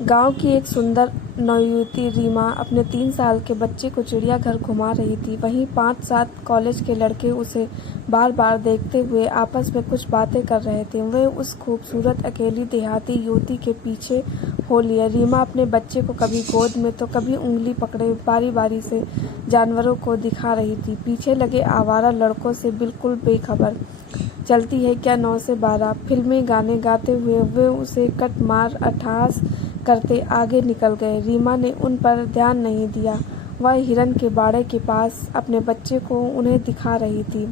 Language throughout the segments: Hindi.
गांव की एक सुंदर नवयुवती रीमा अपने 3 साल के बच्चे को चिड़ियाघर घुमा रही थी। वहीं 5-7 कॉलेज के लड़के उसे बार बार देखते हुए आपस में कुछ बातें कर रहे थे। वे उस खूबसूरत अकेली देहाती युवती के पीछे हो लिए। रीमा अपने बच्चे को कभी गोद में तो कभी उंगली पकड़े बारी बारी से जानवरों को दिखा रही थी, पीछे लगे आवारा लड़कों से बिल्कुल बेखबर। चलती है क्या 9 से 12 फिल्मी गाने गाते हुए वे उसे कट मार अट्टहास करते आगे निकल गए। रीमा ने उन पर ध्यान नहीं दिया। वह हिरन के बाड़े के पास अपने बच्चे को उन्हें दिखा रही थी।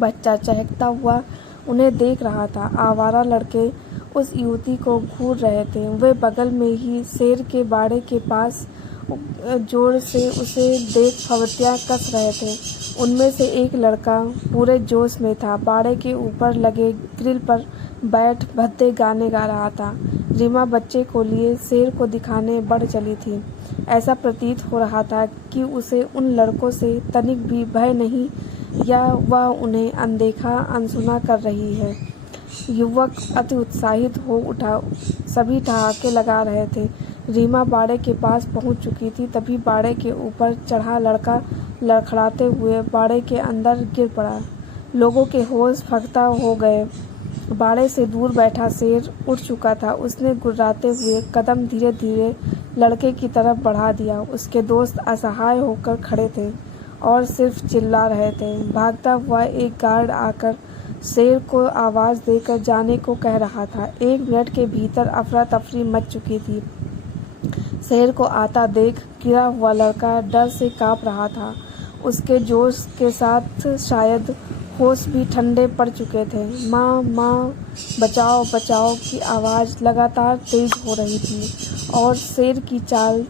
बच्चा चहकता हुआ उन्हें देख रहा था। आवारा लड़के उस युवती को घूर रहे थे। वे बगल में ही शेर के बाड़े के पास जोर से उसे देख फवतियाँ कस रहे थे। उनमें से एक लड़का पूरे जोश में था, बाड़े के ऊपर लगे ग्रिल पर बैठ भद्दे गाने गा रहा था। रीमा बच्चे को लिए शेर को दिखाने बढ़ चली थी। ऐसा प्रतीत हो रहा था कि उसे उन लड़कों से तनिक भी भय नहीं, या वह उन्हें अनदेखा अनसुना कर रही है। युवक अति उत्साहित हो उठा, सभी ठहाके लगा रहे थे। रीमा बाड़े के पास पहुंच चुकी थी, तभी बाड़े के ऊपर चढ़ा लड़का लड़खड़ाते हुए बाड़े के अंदर गिर पड़ा। लोगों के होश फख्ता हो गए। बाड़े से दूर बैठा शेर उठ चुका था। उसने गुर्राते हुए कदम धीरे धीरे लड़के की तरफ बढ़ा दिया। उसके दोस्त असहाय होकर खड़े थे और सिर्फ चिल्ला रहे थे। भागता हुआ एक गार्ड आकर शेर को आवाज़ देकर जाने को कह रहा था। 1 मिनट के भीतर अफरा तफरी मच चुकी थी। शेर को आता देख गिरा हुआ लड़का डर से काँप रहा था। उसके जोश के साथ शायद होश भी ठंडे पड़ चुके थे। माँ माँ, बचाओ बचाओ की आवाज़ लगातार तेज हो रही थी और शेर की चाल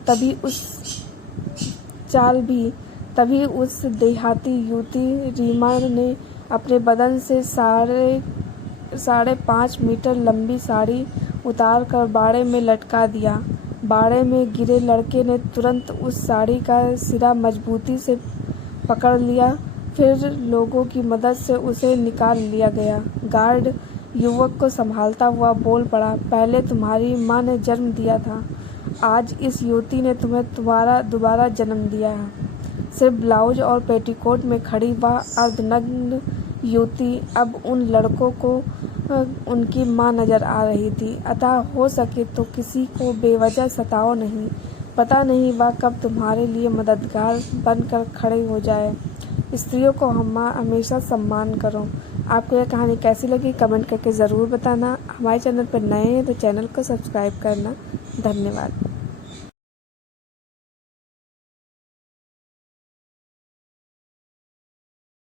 भी तभी उस देहाती युवती रीमा ने अपने बदन से 5.5 मीटर लंबी साड़ी उतार कर बाड़े में लटका दिया। बाड़े में गिरे लड़के ने तुरंत उस साड़ी का सिरा मजबूती से पकड़ लिया। फिर लोगों की मदद से उसे निकाल लिया गया। गार्ड युवक को संभालता हुआ बोल पड़ा, पहले तुम्हारी माँ ने जन्म दिया था, आज इस युवती ने तुम्हें दोबारा जन्म दिया है। सिर्फ ब्लाउज और पेटीकोट में खड़ी वह अर्धनग्न युवती अब उन लड़कों को उनकी माँ नजर आ रही थी। अतः हो सके तो किसी को बेवजह सताओ नहीं, पता नहीं वह कब तुम्हारे लिए मददगार बनकर खड़े हो जाए। स्त्रियों को हमेशा सम्मान करो। आपको यह कहानी कैसी लगी कमेंट करके ज़रूर बताना। हमारे चैनल पर नए हैं तो चैनल को सब्सक्राइब करना। धन्यवाद।